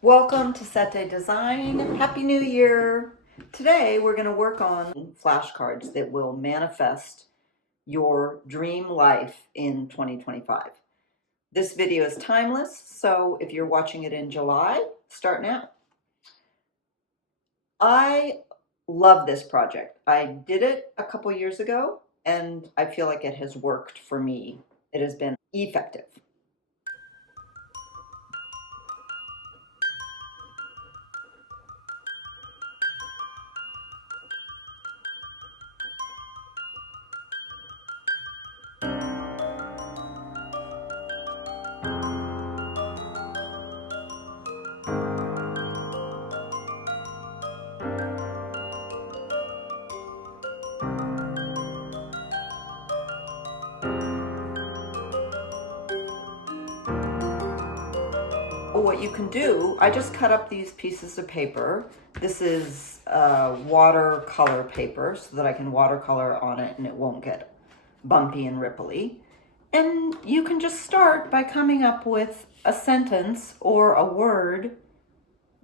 Welcome to Sette Design. Happy New Year. Today we're going to work on flashcards that will manifest your dream life in 2025. This video is timeless, so if you're watching it in July, start now. I love this project. I did it a couple years ago and I feel like it has worked for me. It has been effective. What you can do, I just cut up these pieces of paper. This is watercolor paper so that I can watercolor on it and it won't get bumpy and ripply. And you can just start by coming up with a sentence or a word.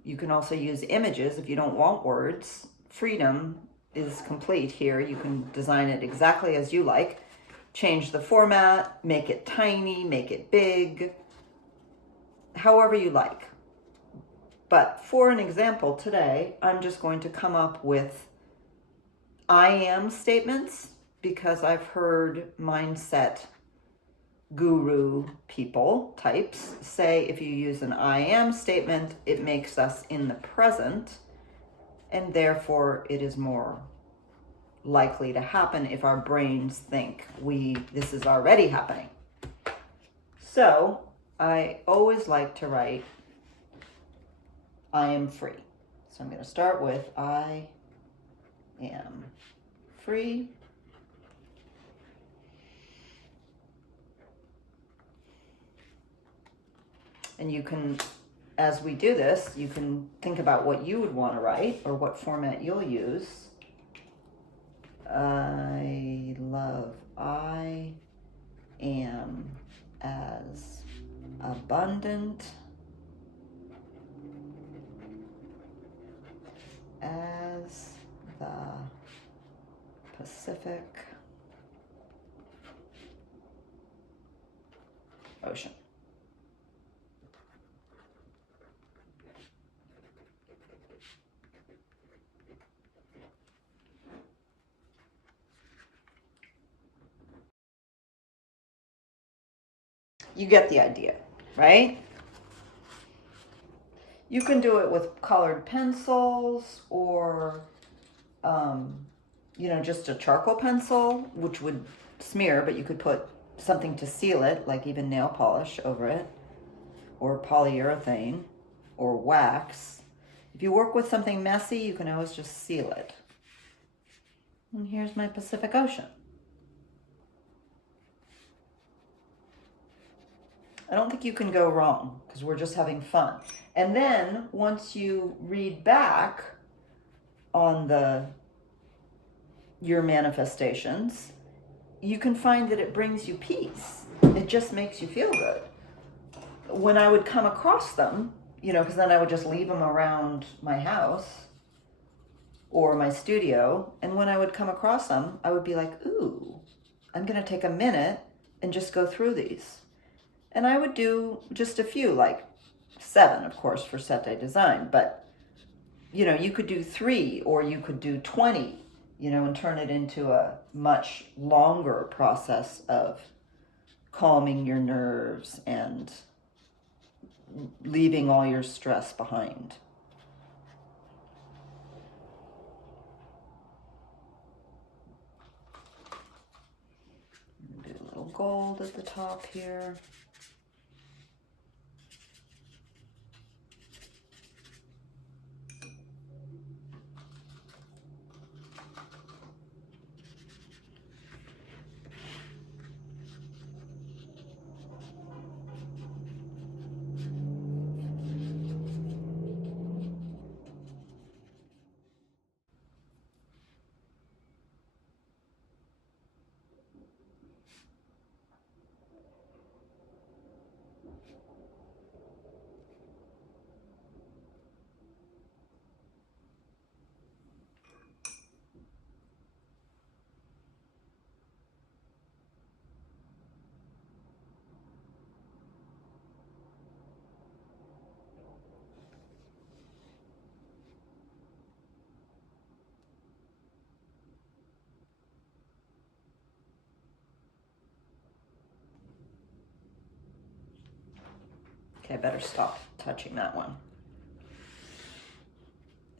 You can also use images if you don't want words. Freedom is complete here. You can design it exactly as you like. Change the format, make it tiny, make it big, however you like. But for an example today, I'm just going to come up with I am statements because I've heard mindset guru people, types, say if you use an I am statement, it makes us in the present, and therefore it is more likely to happen if our brains think this is already happening. So I always like to write I am free. So I'm going to start with I am free. And you can, as we do this, you can think about what you would want to write or what format you'll use. I am as abundant as the Pacific Ocean. You get the idea, right? You can do it with colored pencils or, just a charcoal pencil, which would smear, but you could put something to seal it, like even nail polish over it, or polyurethane, or wax. If you work with something messy, you can always just seal it. And here's my Pacific Ocean. I don't think you can go wrong because we're just having fun. And then once you read back on your manifestations, you can find that it brings you peace. It just makes you feel good. When I would come across them, because then I would just leave them around my house or my studio. And when I would come across them, I would be like, ooh, I'm going to take a minute and just go through these. And I would do just a few, like 7, of course, for Sette Design. But, you could do 3 or you could do 20, and turn it into a much longer process of calming your nerves and leaving all your stress behind. Do a little gold at the top here. Okay, I better stop touching that one.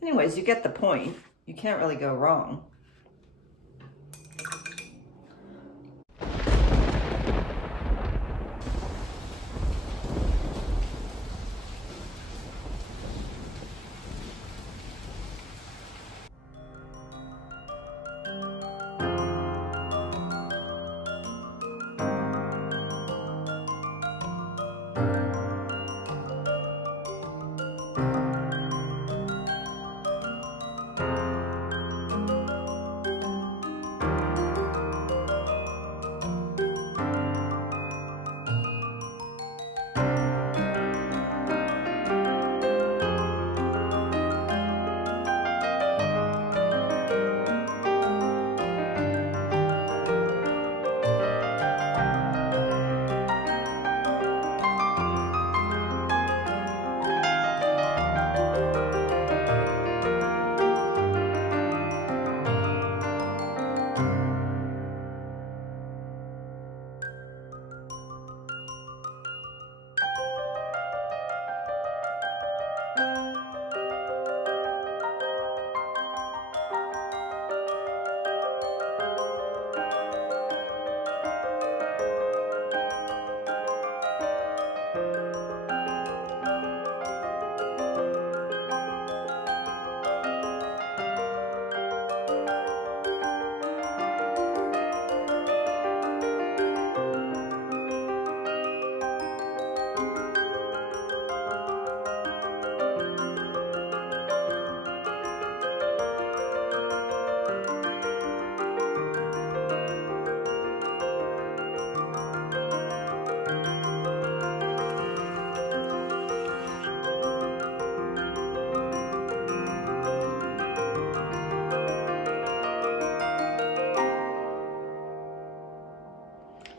Anyways, you get the point. You can't really go wrong.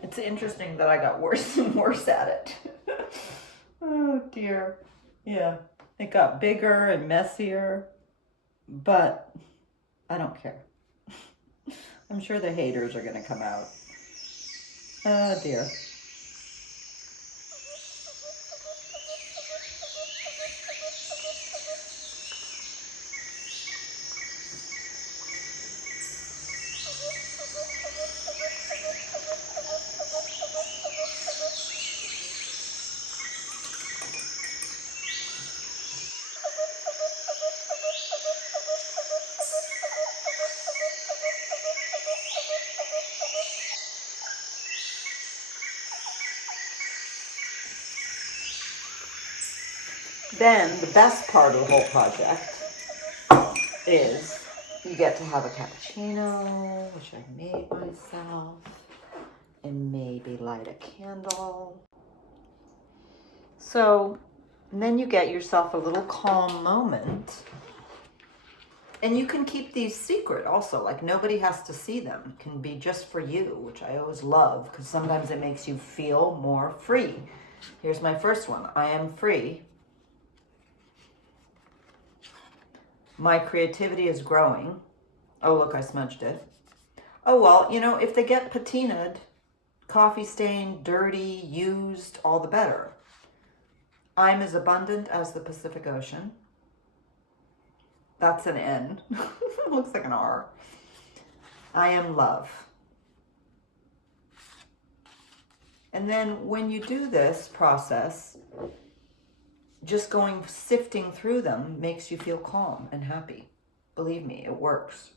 It's interesting that I got worse and worse at it. Oh dear. Yeah, it got bigger and messier, but I don't care. I'm sure the haters are gonna come out. Oh dear. Then the best part of the whole project is you get to have a cappuccino, which I made myself, and maybe light a candle. So, and then you get yourself a little calm moment. And you can keep these secret also, like nobody has to see them. It can be just for you, which I always love because sometimes it makes you feel more free. Here's my first one. I am free. My creativity is growing. Oh, look, I smudged it. Oh, well, you know, if they get patinaed, coffee stained, dirty, used, all the better. I'm as abundant as the Pacific Ocean. That's an N. It looks like an R. I am love. And then when you do this process, just sifting through them makes you feel calm and happy. Believe me, it works.